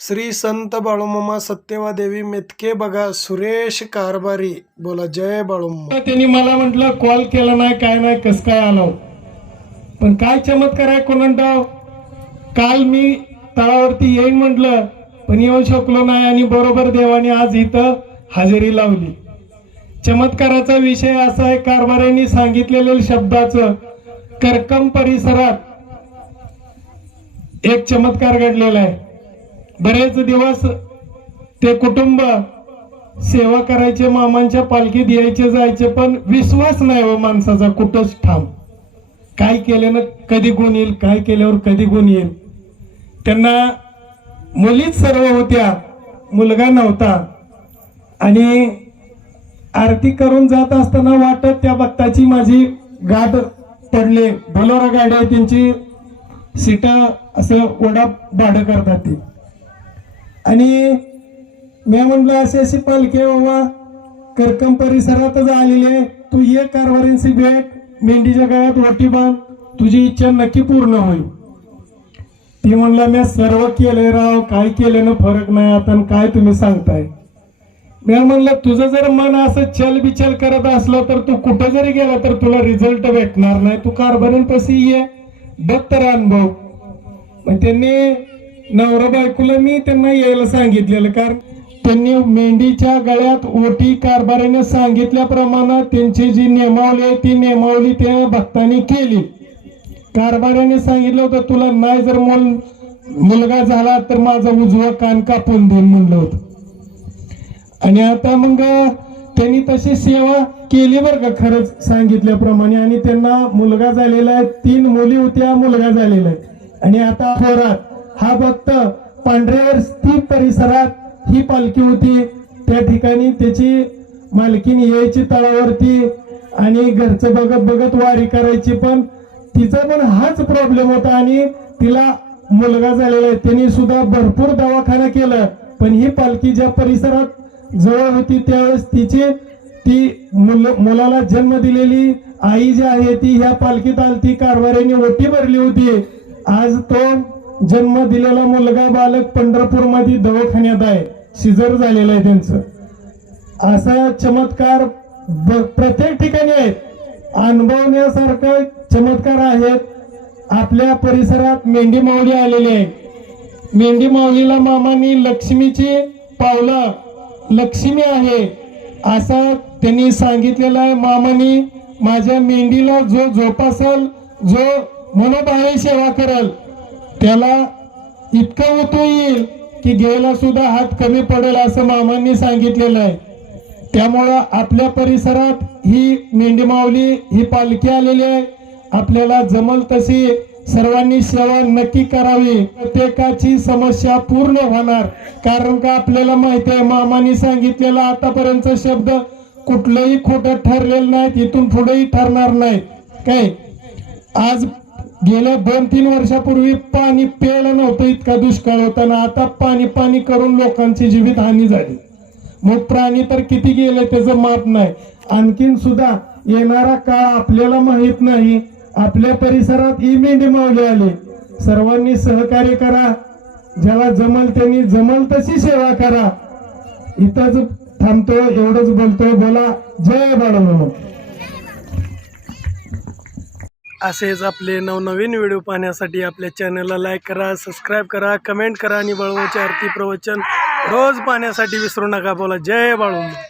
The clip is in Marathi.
श्री संत बाळूमामा सत्यवादेवी मेतके बघा सुरेश कारभारी बोला जय बाळूमामा। त्यांनी मला म्हटलं कॉल केला नाही काय नाही कस काय आलो पण काय चमत्कार आहे कोणंटाव। काल मी तळावरती येईन म्हटलं पण येऊ शकलो नाही आणि बरोबर देवाने आज इथं हजेरी लावली। चमत्काराचा विषय असा आहे कारभाऱ्यांनी सांगितलेल्या शब्दाचं करकम परिसरात एक चमत्कार घडलेला आहे। बरेच दिवस ते कुटुंब सेवा करायचे मामांच्या पालखीत यायचे जायचे पण विश्वास नाही हो माणसाचा कुठंच ठाम। काय केल्यानं कधी गुण येईल काय केल्यावर कधी गुण येईल। त्यांना मुलीच सर्व होत्या मुलगा नव्हता आणि आरती करून जात असताना वाटत त्या भक्ताची माझी गाठ पडले। बोलोरा गाडी आहे त्यांची सीट असं ओढा भाडं करतात ती आणि मी म्हणलं अशी पालखी बाबा करकम परिसरातच आलेले तू ये कारभारींची भेट मेंढीच्या गळ्यात ओटी बांध तुझी इच्छा नक्की पूर्ण होईल। ती म्हणला मी सर्व केलंय राव काय केल्यानं फरक नाही आता काय तुम्ही सांगताय। मी म्हणलं तुझं जर मन असं चल बिचल करत असलं तर तू कुठं जरी गेला तर तुला रिझल्ट भेटणार नाही। तू कारभारींपाशी ये बघ तर अनुभव। मग त्यांनी नवरा बायकोला मी त्यांना यायला सांगितलेलं कारण त्यांनी मेंढीच्या गळ्यात ओटी कारभाऱ्याने सांगितल्याप्रमाणे त्यांची जी नियमावली आहे ती नियमावली त्या भक्तांनी केली। कारभाऱ्याने सांगितलं होतं तुला नाही जर मुलगा झाला तर माझा उजवा कान कापून देईन म्हणलं होतं आणि आता मग त्यांनी तशी सेवा केली बरं का खरंच सांगितल्याप्रमाणे आणि त्यांना मुलगा झालेला आहे। 3 मुली होत्या मुलगा झालेला आहे आणि आता थोरात हा भक्त पांढऱ्यावर स्थित परिसरात ही पालखी होती त्या ठिकाणी त्याची मालकीन यायची तळावरती आणि घरचं बघत बघत वारी करायची पण तिचा पण हाच प्रॉब्लेम होता आणि तिला मुलगा झालेला आहे। त्यांनी सुद्धा भरपूर दवाखाना केला पण ही पालखी ज्या परिसरात जवळ होती त्यावेळेस ती मुलाला जन्म दिलेली आई जी आहे ती ह्या पालखीत आलती कारभाऱ्यांनी ओटी भरली होती। आज तो जन्म दिलेला मुलगा बालक पंढरपूर मध्ये दवाखान्यात आहे सिजर झालेला आहे त्यांचं। असा चमत्कार प्रत्येक ठिकाणी आहेत अनुभवण्यासारखा चमत्कार आहेत। आपल्या परिसरात मेंढी माऊली आलेली आहे। मेंढी माऊलीला मामांनी लक्ष्मीची पावलं लक्ष्मी आहे असं त्यांनी सांगितलेलं आहे। मामांनी माझ्या मेंढीला जो जोपासल जो मनोभावे सेवा करल त्याला इतकं उतू येईल की घ्यायला सुद्धा हात कमी पडेल असं मामांनी सांगितलेलं आहे। त्यामुळं आपल्या परिसरात ही मेंढी माऊली ही पालखी आलेली आहे। आपल्याला जमल तशी सर्वांनी सेवा नक्की करावी प्रत्येकाची समस्या पूर्ण होणार कारण का आपल्याला माहिती आहे मामांनी सांगितलेला आतापर्यंत शब्द कुठलंही खोटं ठरलेलं नाही इथून पुढेही ठरणार नाही। काय आज गेल्या 2-3 वर्षापूर्वी पाणी प्यायला नव्हतं इतका दुष्काळ होता ना आता पाणी करून लोकांची जीवित हानी झाली। मग प्राणी तर किती गेले त्याचं माप नाही। आणखीन सुद्धा येणारा काळ आपल्याला माहित नाही। आपल्या परिसरात ही मेंढी माऊली आले सर्वांनी सहकार्य करा ज्याला जमल त्यांनी जमल तशी सेवा करा। इथंच थांबतो एवढंच बोलतोय बोला जय बाळूमामा। असेच आपले नवनवीन व्हिडिओ पाहण्यासाठी आपल्या चॅनलला लाईक करा सबस्क्राईब करा कमेंट करा आणि बाळूमामाची आरती प्रवचन रोज पाहण्यासाठी विसरू नका बोला जय बाळूमामा।